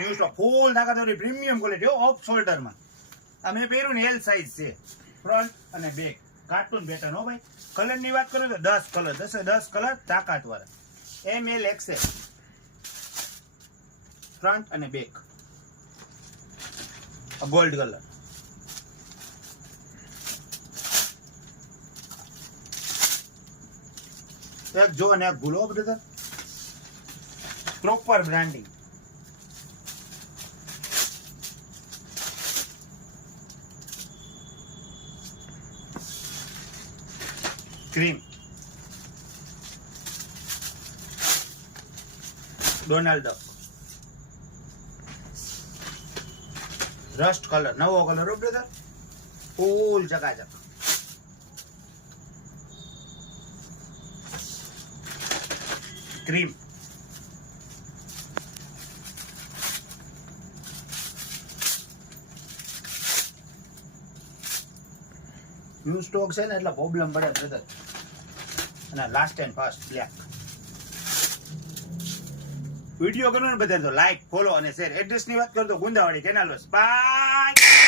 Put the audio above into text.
New stock full તાકાતવાળી premium quality of શોલ્ડરમાં. આ મેં પહેર્યું ને એલ સાઇઝ છે, ફ્રન્ટ અને બેક કાર્ટૂન પેટર્ન. હો ભાઈ, કલરની વાત કરું તો 10 કલર, 10 કલર તાકાતવાળા. ML XL ફ્રન્ટ અને બેક. Gold colour. એક જો ને એક ભૂલો brother. Proper branding. Cream Donald Duck rust colour, નવો કલર બ્રધર, ફૂલ ચકાચક. ક્રીમ ન્યુ સ્ટોક છે ને એટલે પ્રોબ્લેમ પડે બ્રધર. અને last and first black. Video ગમ્યો ને બધા તો લાઈક, ફોલો અને શેર. એડ્રેસની વાત કરું તો ગુંદાવાડી કેનાલ. બાય.